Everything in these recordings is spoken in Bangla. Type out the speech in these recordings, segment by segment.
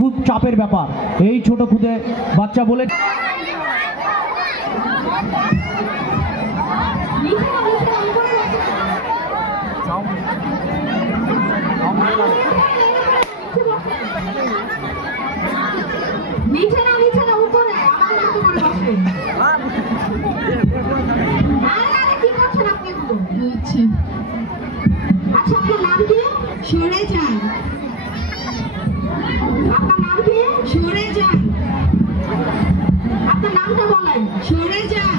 খুব চাপের ব্যাপার। এই ছোট খুদে বাচ্চা বলে আচ্ছা, আপনার নাম কি? সরে যান। আপনার নাম কি? সরে যান। আপনার নামটা বলেন। সরে যান।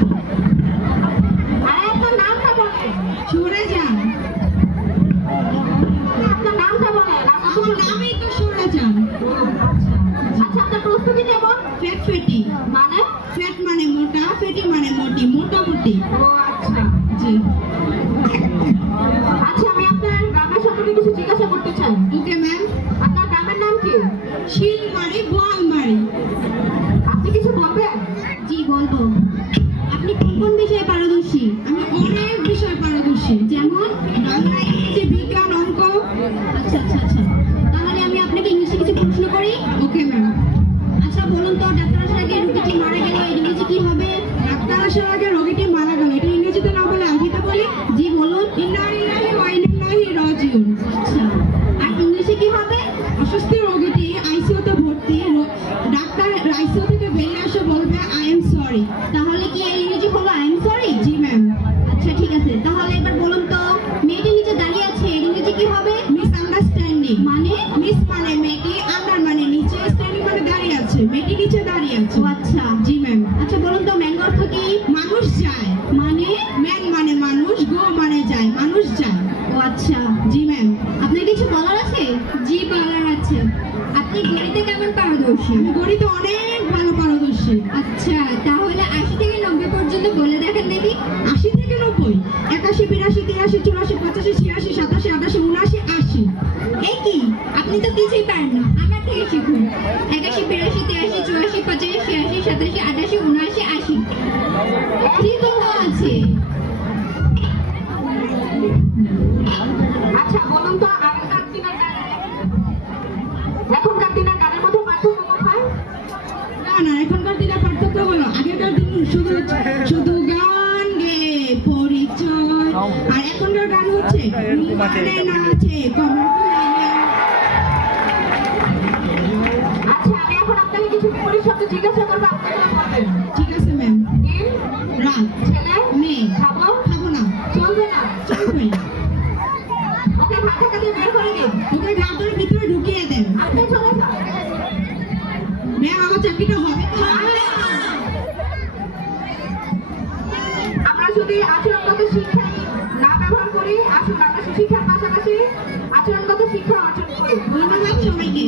আরে আপনার নামটা বলেন। সরে যান। আপনার নামটা বলেন। আপনার নামই তো সরে যান। আচ্ছা, আপনার প্রস্তুতি কেমন? ফ্যাট ফেটি মানে? ফ্যাট মানে মোটা, ফেটি মানে মোটি, মোটামুটি। ও আচ্ছা, জি। আচ্ছা, আমি আপনার গ্রামের সম্পর্কে কিছু জিজ্ঞাসা করতে চাই। Okay ma'am. আপনার গ্রামের নাম কি? শিলমারি, বোয়ালমারি। আপনি কিছু বলবেন? জি, বলবো। আপনি কোন কোন বিষয়ে পারদর্শী? আমি অনেক বিষয়ে পারদর্শী, যেমন বাংলা, ইংরেজি, বিজ্ঞান, অঙ্ক। আচ্ছা আচ্ছা আচ্ছা, তাহলে আমি আপনাকে ইংলিশে কিছু প্রশ্ন করি। Okay ma'am. আচ্ছা বলুন তো, ডাক্তার আসার আগে রোগীটি মারা গেল, ইংরেজি কি হবে? ডাক্তার আসার আগে রোগীটি মারা গেল, এটা ইংরেজিতে না বলে আরবিতে বলি। জি বলুন। ইন্না লিল্লাহি ওয়া ইন্না ইলাইহি রাজিউন। আচ্ছা, আর ইংলিশে কি হবে? অসুস্থ রোগীটি আইসিইউতে ভর্তি, ডাক্তার আইসিইউ থেকে বেরিয়ে এসে বলবে আই এম সরি। তাহলে কি এর ইংরেজি হলো I am sorry? G ma'am. আচ্ছা ঠিক আছে, তাহলে এবার বলুন তো, মেয়েটি নিচে দাঁড়িয়ে আছে, এর ইংরেজি কি হবে? Miss understanding. মানে? মিস মানে মেয়েটি, আন্ডার মানে নিচে, স্ট্যান্ডিং মানে দাঁড়িয়ে আছে, মেয়েটি নিচে দাঁড়িয়ে আছে। ও আচ্ছা, জি ম্যাম। আচ্ছা বলুন তো, ম্যান অর্থ কি? মানুষ যায়। মানে? ম্যান মানে মানুষ, গো মানে যায়, মানুষ যায়। ও আচ্ছা, জি ম্যাম। আপনার কিছু বলার আছে? জি বলার আছে। আপনি গণিতে কেমন পারদর্শী? আমি গণিতে অনেক ভালো পারদর্শী। আচ্ছা, তাহলে 80 থেকে 90 পর্যন্ত বলে দেখেন দেখি। 80 থেকে 90? 81, 82, 83, 84, 85, 86, 87, 88, 79, 80। এই কি, আপনি তো কিছুই পারেন না, আমার থেকে শিখুন। 81, 82, 83, 84, 85, 86, 87, 88, 79, 80। ঠিক তো আছে। আচ্ছা বলুন তো, আগেকার দিনের গান এখনকার দিনের গানের মধ্যে পার্থক্য কোথায়? না না, এখনকার দিনের পার্থক্য হলো, আগেকার দিন শুধু শুধু গান গে পরিচয়, আর এখনকার গান হচ্ছে মানে নাচে কমর খুলে। আচ্ছা, আমি এখন আপনাকে কিছু বিপরীত শব্দ জিজ্ঞাসা করবো, আপনি বলবেন। ঠিক আছে ম্যাম। দিন, রাত, ছেলে, মেয়ে, খাবো, খাবো না, চলবে না, চলবে। ওকে, ভাষাটা দিয়ে বের করে দিন। ওকে, ঘাটের ভিতরে ঢুকিয়ে দেন। আপনি চলে যান। ম্যাম, আমার চাকরিটা হবে? আমরা যদি আচরণগত শিক্ষা না ব্যবহার করি, আসুন আমরা শিক্ষার পাশাপাশি আচরণগত শিক্ষা অর্জন করি। ধন্যবাদ সবাইকে।